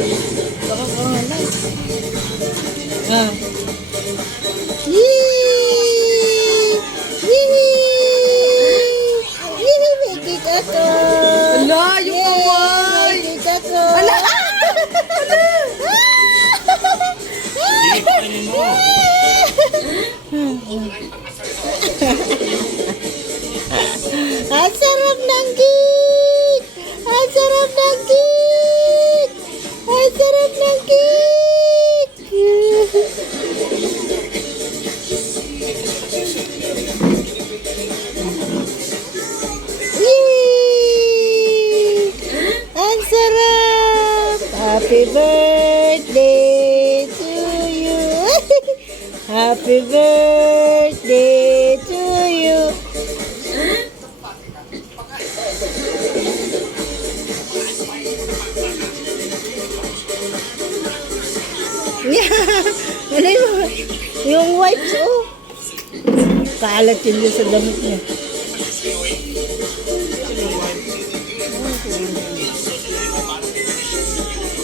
Baka pangalan. Ah. Yee! Yee! Yee! May cake ako! Ala, yung kaway! May cake ako! Ala! Sige, pakainin mo. Ang sarap ng cake! Ang sarap ng cake! Ang sarap ng cake! Yay! Ang sarap! Happy birthday to you! Happy birthday to you! Ano yung wipes, oh. Kaalat yun sa damit niya.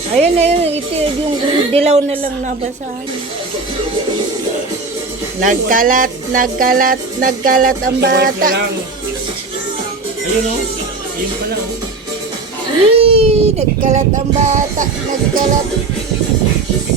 Ayun, ito yung dilaw na lang nabasahan. Nagkalat ang Wipe na bata. lang. Ayun o. Ayun pala o. Nagkalat ang bata. Nagkalat.